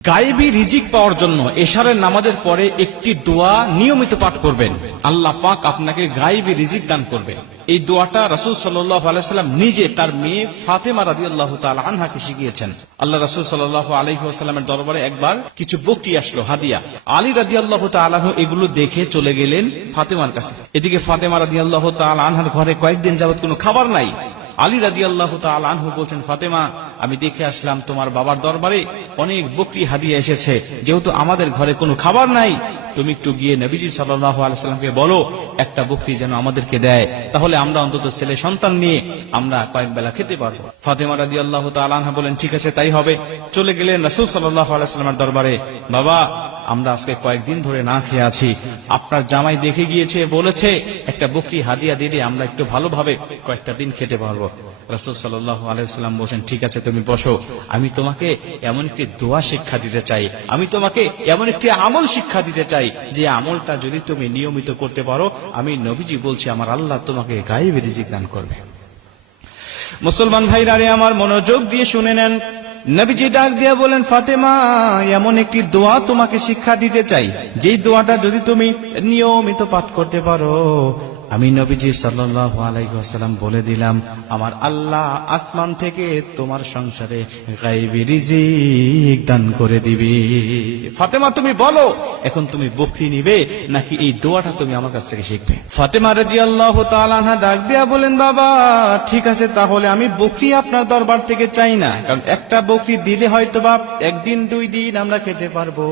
গায়েবী রিজিক পাওয়ার জন্য এশারের নামাজের পরে একটি দোয়া নিয়মিত পাঠ করবেন। আল্লাহ পাক আপনাকে গায়েবী রিজিক দান করবে। এই দোয়াটা রাসূল সাল্লাল্লাহু আলাইহি ওয়াসাল্লাম নিজে তার মেয়ে ফাতেমা রাদিয়াল্লাহু তাআলা আনহাকে শিখিয়েছেন। আল্লাহ রাসূল সাল্লাল্লাহু আলাইহি ওয়াসাল্লামের দরবারে একবার কিছু বকরি আসলো হাদিয়া। আলী রাদিয়াল্লাহু তাআলা এগুলো দেখে চলে গেলেন ফাতেমার কাছে। এদিকে ফাতেমা রাদিয়াল্লাহু তাআলা আনহার ঘরে কয়েকদিন যাবত কোনো খাবার নাই। আলী রাদিয়াল্লাহু তাআলা আনহু বলছেন, ফাতেমা, আমি দেখে আসলাম তোমার বাবার দরবারে অনেক বকরি হাদিয়া এসেছে, যেহেতু আমাদের ঘরে কোনো খাবার নাই, তুমি একটু গিয়ে নবীজি সাল্লাল্লাহু আলাইহি ওয়াসাল্লামকে বলো একটা বকরি যেন আমাদেরকে দেয়, তাহলে আমরা অন্তত ছেলে সন্তান নিয়ে আমরা কয়েক বেলা খেতে পারবো। ফাতেমা রাদিয়াল্লাহু তাআলা আনহা বলেন, ঠিক আছে, তাই হবে। চলে গেলেন রাসূল সাল্লাল্লাহু আলাইহি ওয়াসাল্লামের দরবারে। বাবা, আমরা আজকে কয়েকদিন ধরে না খেয়ে আছি, আপনার জামাই দেখে গিয়েছে, বলেছে একটা বকরি হাদিয়া দিলে আমরা একটু ভালোভাবে কয়েকটা দিন খেতে পারবো। রাসূল সাল্লাল্লাহু আলাইহি ওয়াসাল্লাম বলেন, ঠিক আছে, তুমি বসো, আমি তোমাকে এমন একটি দোয়া শিক্ষা দিতে চাই, আমি তোমাকে এমন একটি আমল শিক্ষা দিতে চাই, যে আমলটা যদি তুমি নিয়মিত করতে পারো, আমি নবীজি বলছি আমার আল্লাহ তোমাকে গায়েবী রিজিক দান করবে। মুসলমান ভাইরা রে আমার, মনোযোগ দিয়ে শুনে নেন। নবীজি ডাক দিয়ে বলেন, ফাতেমা, এমন একটি দোয়া তোমাকে শিক্ষা দিতে চাই, যেই দোয়াটা যদি তুমি নিয়মিত পাঠ করতে পারো, আমি নবীজি সাল্লাল্লাহু আলাইহি ওয়াসাল্লাম বলে দিলাম, আমার আল্লাহ আসমান থেকে তোমার সংসারে গায়েবী রিজিক দান করে দিবে। ফাতেমা, তুমি বলো, এখন তুমি বকরি নিবে নাকি এই দোয়াটা তুমি আমার কাছ থেকে শিখবে? ফাতেমা রাদিয়াল্লাহু তাআলা আনহা ডাক দিয়া বলেন, বাবা, ঠিক আছে, তাহলে আমি বকরি আপনার দরবার থেকে চাই না, কারণ একটা বকরি দিলে হয়তো বা একদিন দুই দিন আমরা খেতে পারবো,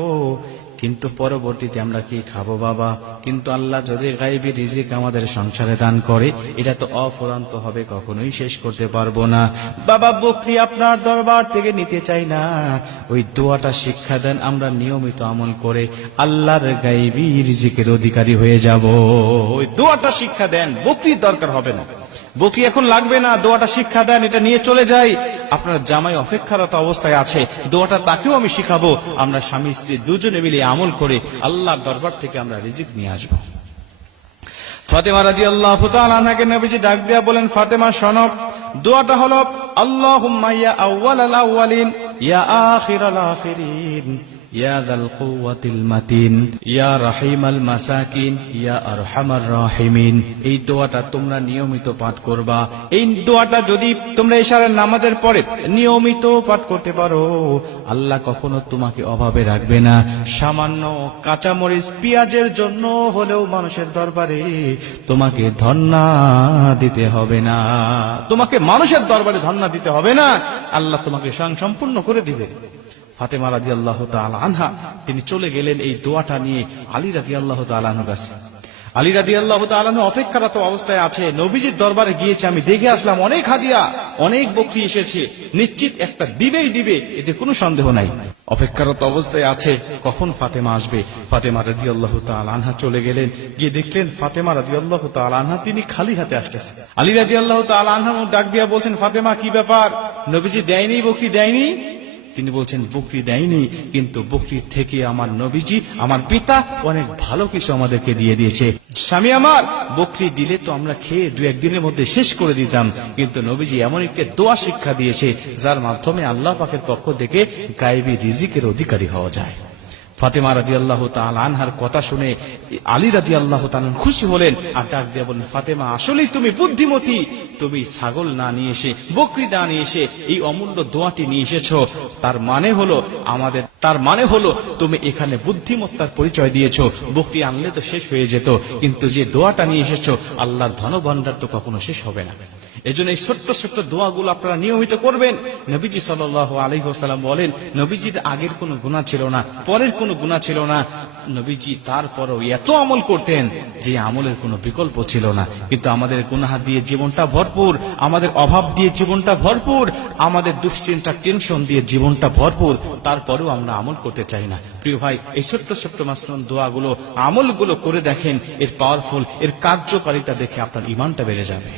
কিন্তু পরবর্তীতে আমরা কি খাবো বাবা? কিন্তু আল্লাহ যদি গায়েবী রিজিক আমাদের সংসারে দান করে, এটা তো অফুরন্ত হবে, কখনোই শেষ করতে পারবো না। বাবা, বকরি আপনার দরবার থেকে নিতে চাই না, ওই দোয়াটা শিক্ষা দেন, আমরা নিয়মিত আমল করে আল্লাহর গায়েবী রিজিকের অধিকারী হয়ে যাব। ওই দোয়াটা শিক্ষা দেন, বকরির দরকার হবে না, বকরি এখন লাগবে না, দোয়াটা শিক্ষা দেন, এটা নিয়ে চলে যাই। আপনার জামাই অপেক্ষারত অবস্থায় আছে, দোয়াটা তাকেও আমি শিখাবো, আমরা স্বামী স্ত্রী দুজনে মিলে আমল করে আল্লাহর দরবার থেকে আমরা রিজিক নিয়ে আসবো। ফাতেমা রাদিয়াল্লাহু তাআলা আনহাকে নবীজি ডাক দিয়া বলেন, ফাতেমা শোনো, দোয়াটা হলো আল্লাহুম্মা ইয়া আউওয়ালাল আউওয়ালিন ইয়া আখিরাল আখিরিন ইয়া যাল কুওয়াতিল মাতিন ইয়া রাহিমাল মাসাকিন ইয়া আরহামার রাহিমিন। এই দোয়াটা তোমরা নিয়মিত পাঠ করবা। এই দোয়াটা যদি তোমরা ইশারার নামাজের পরে নিয়মিত পাঠ করতে পারো, আল্লাহ কখনো তোমাকে অভাবে রাখবে না। সামান্য কাঁচামরিচ পেঁয়াজের জন্য হলেও মানুষের দরবারে তোমাকে ধন্না দিতে হবে না, তোমাকে মানুষের দরবারে ধন্না দিতে হবে না, আল্লাহ তোমাকে সম্পূর্ণ করে দিবে। ফাতেমা রাদিয়াল্লাহু তাআলা আনহা তিনি চলে গেলেন এই দোয়াটা নিয়ে আলী রাদিয়াল্লাহু তাআলা আনহুর কাছে। আলী রাদিয়াল্লাহু তাআলা আনহু অপেক্ষারত অবস্থায় আছে, নবীজির দরবারে গিয়েছে, আমি দেখে আসলাম অনেক হাদিয়া, অনেক বকরি এসেছে, নিশ্চিত একটা দিবেই দিবে, এতে কোনো সন্দেহ নাই। অপেক্ষারত অবস্থায় আছে কখন ফাতেমা আসবে। ফাতেমা রাদিয়াল্লাহু তাআলা আনহা চলে গেলেন, গিয়ে দেখলেন ফাতেমা রাদিয়াল্লাহু তাআলা আনহা তিনি খালি হাতে আসতেছে। আলী রাদিয়াল্লাহু তাআলা আনহা ডাক দিয়া বলছেন, ফাতেমা, কি ব্যাপার? নবীজি দেয়নি, বকরি দেয়নি? তিনি বলছেন, বকরি দেয়নি, কিন্তু বকরির থেকে আমার নবীজি, আমার পিতা অনেক ভালো কিছু আমাদেরকে দিয়ে দিয়েছে। স্বামী আমার, বকরি দিলে তো আমরা খেয়ে দু একদিনের মধ্যে শেষ করে দিতাম, কিন্তু নবীজি এমন একটা দোয়া শিক্ষা দিয়েছে, যার মাধ্যমে আল্লাহ পাকের পক্ষ থেকে গায়েবী রিজিকের অধিকারী হওয়া যায়। ফাতেমা রাদিয়াল্লাহু তাআলা আনহার কথা শুনে আলী রাদিয়াল্লাহু তাআলা খুশি হলেন, আর ডাক দিয়ে বলেন, ফাতেমা, আসলেই তুমি বুদ্ধিমতী, তুমি ছাগল না নিয়ে এসে, বকরি না নিয়ে এসে এই অমূল্য দোয়াটি নিয়ে এসেছো, তার মানে হলো তুমি এখানে বুদ্ধিমত্তার পরিচয় দিয়েছো। বকরি আনলে তো শেষ হয়ে যেত, কিন্তু যে দোয়াটা নিয়ে এসেছো, আল্লাহর ধনভাণ্ডার তো কখনো শেষ হবে না। এজন্য এই ছোট্ট ছোট্ট দোয়াগুলো আপনারা নিয়মিত করবেন। নবীজি সাল্লাল্লাহু আলাইহি ওয়াসাল্লাম বলেন, নবীজির আগের কোনো গুনাহ ছিল না, পরের কোনো গুনাহ ছিল না, নবীজি তারপরেও এত আমল করতেন যে আমলের কোনো বিকল্প ছিল না। কিন্তু আমাদের গুনাহ দিয়ে জীবনটা ভরপুর, আমাদের অভাব দিয়ে জীবনটা ভরপুর, আমাদের দুশ্চিন্তা টেনশন দিয়ে জীবনটা ভরপুর, তারপরেও আমরা আমল করতে চাই না। প্রিয় ভাই, এই ছোট্ট ছোট্ট মাসনুন দোয়াগুলো, আমলগুলো করে দেখেন, এর পাওয়ারফুল, এর কার্যকারিতা দেখে আপনার ঈমানটা বেড়ে যাবে।